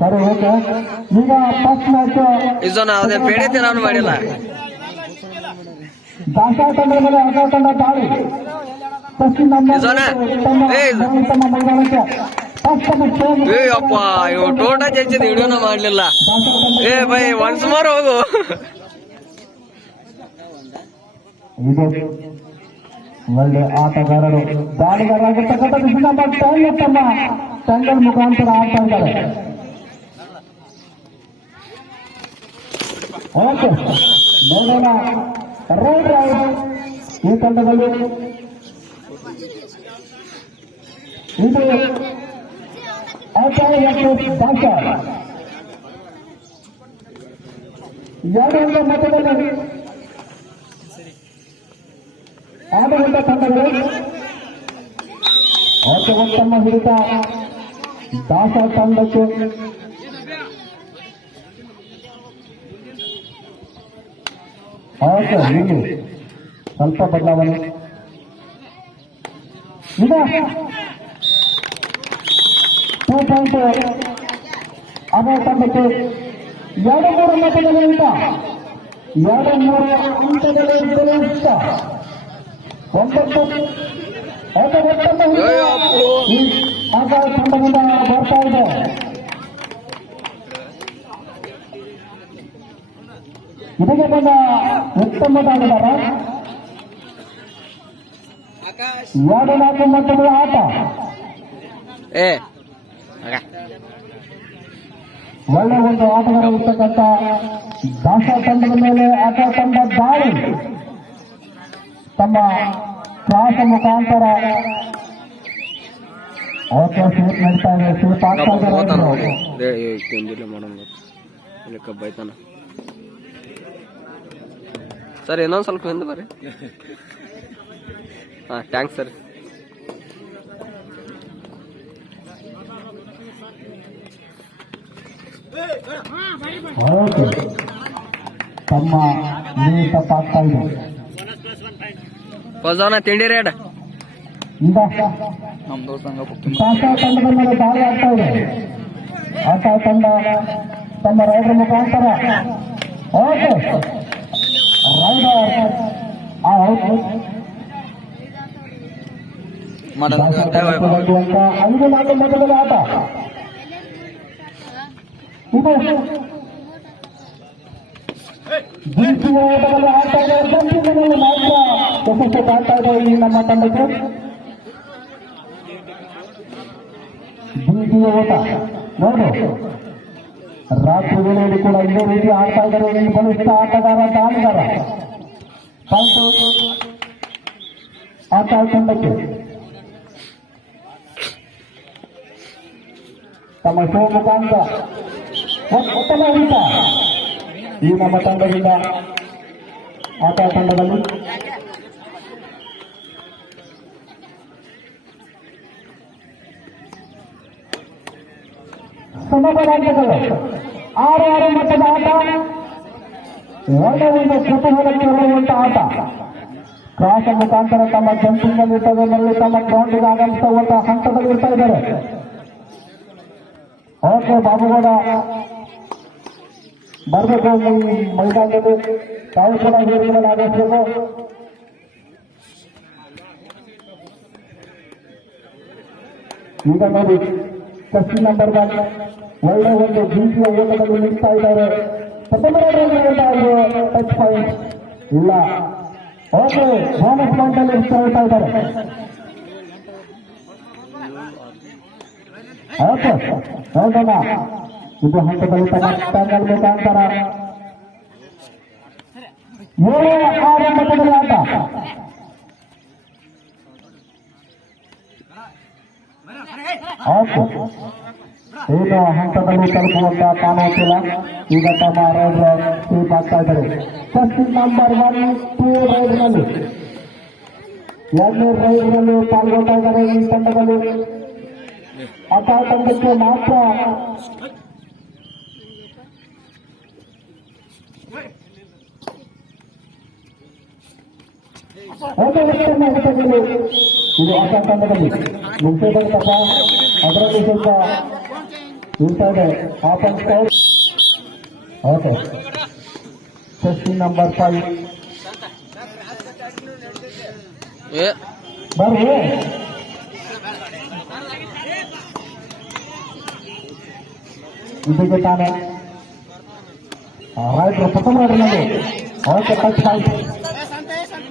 ಸರಿ ಓಕೆ. ಈಗ first match ಇದು ಅದೇ ಬೇಡಿದ್ದೆ ನಾನು ಮಾಡಿಲ್ಲ. ದಾಸಾ ತಂಡ ಮೇಲೆ ಅರ್ಧ ತಂಡ ದಾಳಿ ಫಸ್ಟ್ ನಮ್ಮ? ತಮ್ಮ ಮೈದಾನಕ್ಕೆ ಅಪ್ಪ ಇವ್ ಟೋಟ ಚಚ್ಚಿದ ವಿಡಿಯೋನ ಮಾಡ್ಲಿಲ್ಲ. ಏ ಬೈ ಒನ್ಸ್ ಮೋರ್ ಹೋಗು. ಇದು ಒಳ್ಳೆ ಆಟಗಾರರು. ದಾಳಿಗಾರರಾಗಿರ್ತಕ್ಕಂಥ ಕೃಷ್ಣ ತಮ್ಮ ತಂಡದ ಮುಖಾಂತರ ಆಡ್ತಾ ಇದ್ದಾರೆ. ಓಕೆ ನೋಡೋಣ ರೈಟ್ ರೈಟ್ ಈ ತಂಡದಲ್ಲಿ ಇದು ಆಚಾರ್ಯ ಮತ್ತು ಭಾಷಾ ಎರಡು ಮತದಲ್ಲಿ ಆಡಳಿತ ತಂಡಗಳು ಅವಕ್ಕೆ ಉತ್ತಮ ಹಿಡಿತ ದಾಸ ತಂಡಕ್ಕೆ ಸ್ವಲ್ಪ ಬದಲಾವಣೆ ಈಗ ಟೂ ಪಾಯಿಂಟ್ ಅದೇ ತಂಡಕ್ಕೆ ಎರಡು ಮೂರು ಮತಗಳಿಂದ ಎರಡು ಮೂರು ಹಂತದಲ್ಲಿ ಇಷ್ಟ ಒಂಬತ್ತು ಓಕೆ ಒತ್ತನ್ನು ಅಯ್ಯೋ ಅಪ್ಪು. ಈ ಆಕಾಶ ತಂಡದಿಂದ ಬರ್ತಾ ಇದೆ ಇದಕ್ಕೆ ಬಂದ ಉತ್ತಮ ಆಡಿದಾರ ಎರಡು ನಾಲ್ಕು ಮಟ್ಟದ ಆಟ. ಒಳ್ಳೆ ಒಂದು ಆಟಗಾರ ಇರ್ತಕ್ಕಂಥ ದಾಸ ತಂಡದ ಮೇಲೆ ಆಟ ತಂಡ ದಾಳಿ. ತಮ್ಮ ಕ್ಲಾಸ ಮುಖಾಂತರ ಓಕೆ ಶೂಟ್ ನಡೀತಾ ಇದೆ. ಶೂಟ್ ಆಗ್ತಾ ಮಾಡೋಣ. ಇಲ್ಲಿ ಸರ್ ಇನ್ನೊಂದು ಸ್ವಲ್ಪ ಹಿಂದೆ ಬರ್ರಿ. ಹಾಂ ಥ್ಯಾಂಕ್ಸ್ ಸರ್. ತಮ್ಮ ಇದೆ. ಹೊಸವನ ತಿಂಡಿ ರೇಟ್ ನಮ್ಮ ದೋಸ್ತ ತಂಡದ ಮೇಲೆ ದಾಳಿ ಆಗ್ತಾ ಇದೆ. ಆಟಾ ತಂಡ ತಮ್ಮ ರೈಡರ್ ಮುಖಾಂತರ. ಓಕೆ. ರೈಡರ್ ಔಟ್ ದಾಸ ತಂಡಕ್ಕೆ ಅಂತ ಐದು ನಾಲ್ಕು ಮಟ್ಟದಲ್ಲಿ ಆಟ ಇದು ಜಿಂಕಿ ಓಟದಲ್ಲಿ ಆಡ್ತಾ ಇದೆ ಜಂಪಿನಲ್ಲಿ ಮಾತ್ರ ಯಶಸ್ಸು ಕಾಣ್ತಾ ಇದೆ ಈ ನಮ್ಮ ತಂಡಕ್ಕೆ ಜಿಂಕಿ ಓಟ ನೋಡು ರಾತ್ರಿ ವೇಳೆಯಲ್ಲಿ ಕೂಡ ಇದೇ ರೀತಿ ಆಡ್ತಾ ಇದ್ದಾರೆ. ಬಲಿಷ್ಠ ಆಟಗಾರ ಅಂತ ಆಡಿದಾರ ಆಟ ತಂಡಕ್ಕೆ. ತಮ್ಮ ಶೋ ಮುಖಾಂತರ ಉತ್ತಮ ಹಿಡಿತ ಈ ನಮ್ಮ ತಂಡದಿಂದ ಆಟ ತಂಡದಲ್ಲಿ. ಸಮಬಲಾಂಕಗಳು ಆರು ಆರು ಮಟ್ಟದ ಆಟ. ಒಂದು ಕುತೂಹಲಕ್ಕೆ ಒಳಗುವಂತ ಆಟ. ಕ್ರಾಸ್ ಮುಖಾಂತರ ತಮ್ಮ ಜಂಪಿಂಗ್ ಅಲ್ಲಿ ಇರ್ತದಲ್ಲಿ ತಮ್ಮ ಗ್ರೌಂಡಿಗೆ ಆಗಮಿಸುವಂತಹ ಹಂತದಲ್ಲಿ ಇರ್ತಾ ಇದ್ದಾರೆ. ಓಕೆ, ಬಾಬುಗೌಡ. ಬರಬೇಕು ಮೈದಾನದಲ್ಲಿ. ತಾವು ಕೂಡ ಹೀರೋಗಳನ್ನು ಆಗಮಿಸಬೇಕು. ಈಗ ನೋಡಿ. ಕಸಿ ನಂಬರ್ ಒನ್ ಒಳ್ಳೆ ಒಂದು ಬೀದಿಯ ಓಟದಲ್ಲಿ ನಿಲ್ತಾ ಇದ್ದಾರೆ. ಟಚ್ ಪಾಯಿಂಟ್ ಇಲ್ಲ. ಓಕೆ ಬೋನಸ್ ಪಾಯಿಂಟ್ ಅಲ್ಲಿ ಹೇಳ್ತಾ ಇದ್ದಾರೆ. ಓಕೆ, ನೋಡೋಣ. ಇದು ಹಂತದಲ್ಲಿ ತಮ್ಮ ಮುಖಾಂತರ ಏಳು ಆರು ಮಟ್ಟದಲ್ಲಿ ಆಟ. ಏನು ಹಂತದಲ್ಲಿ ತಲುಪುವಂತ ಕಾಣುತ್ತಿಲ್ಲ ಈಗ ತಮ್ಮ ರೈಡರ್ ಸ್ವೀಪ್ ಆಗ್ತಾ ಇದ್ದಾರೆ ಫಸ್ಟ್ ನಂಬರ್ ಒನ್ ಟೂ ರೈಡ್ನಲ್ಲಿ ಎರಡನೇ ರೈಡ್ನಲ್ಲಿ ಪಾಲ್ಗೊಳ್ತಾ ಇದ್ದಾರೆ ಈ ತಂಡದಲ್ಲಿ ಆಟ ತಂಡಕ್ಕೆ ಮಾತ್ರ ಹಿಡಿತಗಳು ಇದು ಆಟ ತಂಡದಲ್ಲಿ ಮುಂಚೆ ತಪ್ಪ ಅದರಲ್ಲಿ ಸ್ವಲ್ಪ inside ಇದೆ and side. Okay Question number five ಬರ್ರಿ ಇದಕ್ಕೆ ತಾನೆ ಆಯ್ತು ಪ್ರಥಮ ಓಕೆ ಟಚ್ ಆಯ್ತು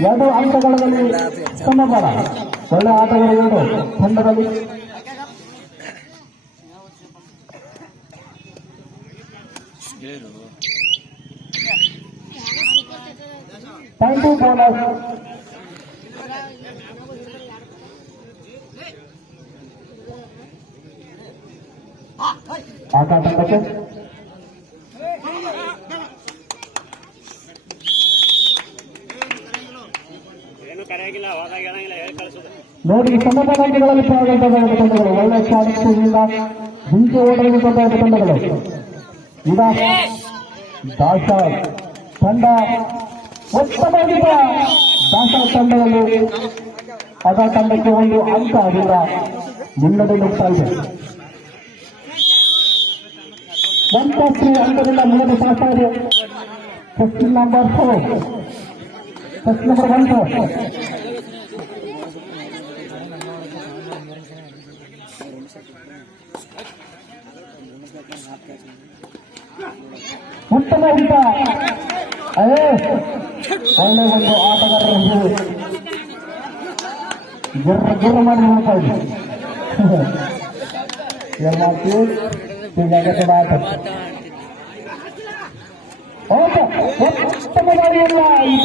ಎರಡು ಅಂಕಗಳಲ್ಲಿ ಸಮಬಲ ಒಳ್ಳೆ ಆಟಗಳು ಎರಡು ತಂಡದಲ್ಲಿ ಥ್ಯಾಂಕ್ ಯು ಬೋನಸ್ ಆಟ ತಂಡಕ್ಕೆ ನೋಡಿ ಸಮಬಲಾಂಕಗಳಲ್ಲಿ ಪಾಲ್ಗೊಳ್ಳುವಂತಹ ತಂಡಗಳು, ಒಳ್ಳೆ ಚಾಣಕ್ಯದಿಂದ ಹಿಂದೆ ಓಡಿರುವಂತಹ ತಂಡಗಳು. ಈಗ ದಾಸ ತಂಡ ಉತ್ತಮವಾಗಿದ್ದ ದಾಸ ತಂಡದಲ್ಲಿ ಅದ ತಂಡಕ್ಕೆ ಒಂದು ಅಂಕ ಅದರ ಮುನ್ನಡೆ ನೋಡ್ತಾ ಇದೆ. ತ್ರೀ ಅಂಕದಿಂದ ಮುನ್ನಡೆ ಸಾಗ್ತಾ ಇದೆ. Question number four question number one four ಉತ್ತಮ ಅದೇ ಒಳ್ಳೆ ಒಂದು ಆಟಗಾರರ ಗಿರ್ರ ಗಿರ್ರ ಮಾಡಿ ನೋಡ್ತಾ ಇದ್ವಿ. ಏನ್ ಮಾಡ್ತೀವಿ ಹೀಗಾಗತ್ತೆ ಆಟ. ಓಕೆ ಉತ್ತಮ ದಾರಿಯಲ್ಲ ಈ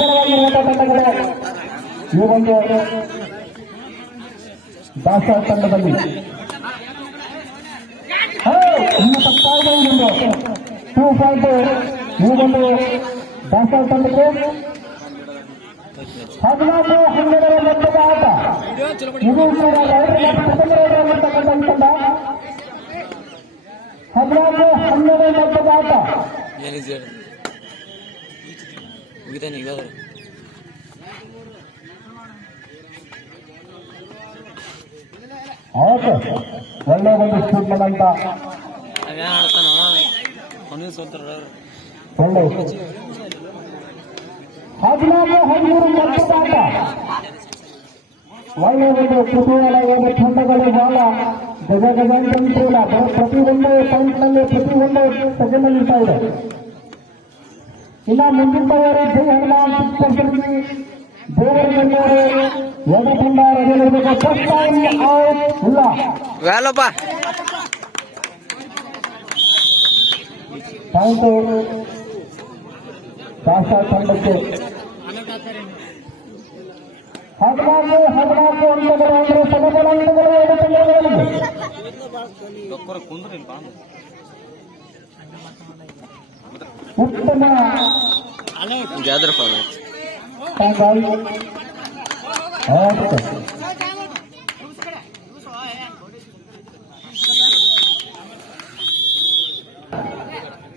ಒಂದು ದಾಸ ತಂಡದಲ್ಲಿ. ಹೇ, ಇನ್ನು ಟೂ ಪಾಯಿಂಟ್ ಈ ಒಂದು ದಾಸ ತಂಡಕ್ಕೆ ಹದಿನಾಲ್ಕು ಹನ್ನೆರಡರ ಮೊತ್ತದ ಆಟ. ಇದು ಕೂಡ ತಂಡ. ಹದಿನಾಲ್ಕು ಹನ್ನೆರಡರ ಮೊತ್ತದ ಆಟ. ಮುಗಿತಾನೆ ಓಕೆ ಒಳ್ಳೆ ಒಂದು ಸ್ಟೂಟ್ಮೆಂಟ್ ಅಂತ ಹದಿನಾಲ್ಕು ಹದಿಮೂರು ಮೊತ್ತದ ಆಟ ಒಳ್ಳೆ ಒಂದು ಕುತೂಹಲ ಒಂದು ತಂಡಗಳು ಬಹಳ. ಗಜ ಗಜಾಂತರಿಲ್ಲ ಪ್ರತಿ ಒಂದು ಪಾಯಿಂಟ್ನಲ್ಲಿ ಪ್ರತಿ ಒಂದು ಸೆಕೆಂಡ್ ನಿಲ್ತಾ ಇದೆ. ಇನ್ನ ಮುಂದಿದ್ದವರು ಜೈ ಹನುಮಾನ್ ಸ್ಪರ್ಧಿ ದೇವರಗಣ್ಣವರು ಎರಡು ತಂಡ ರೆಡಿಯಲ್ಲಿರಬೇಕು ಫಸ್ಟ್ ಟೈಮ್ ಔಟ್ ಇಲ್ಲ. దాంతో భాషా పండితే హద్నాకు హద్నాకు అందరూ అందరూ సమతలు అందరూ ఉత్తమ గ్యాదర్ ఫాదర్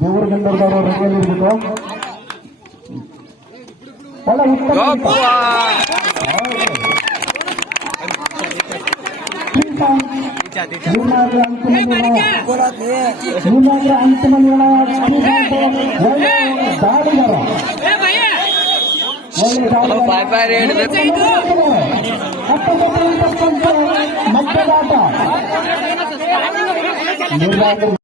ದೇವರಗಂದರದವರು ರೆಡಿಯಲ್ಲಿ ಇರಬೇಕು ಒಳ್ಳೆ ಉತ್ತರ ನಿಮ್ಮಾದ್ರೆ ಅಂತಿಮ ನಿರ್ಣಯ ಗೋಲಾಗ್ಲಿ ನಿಮ್ಮಾದ್ರೆ ಅಂತಿಮ ನಿರ್ಣಯ ಒಳ್ಳೆ ದಾಳಿಗಾರ ಒಳ್ಳೆ ಮಧ್ಯದಾಟ ನಿರ್ಣಾಯಕರು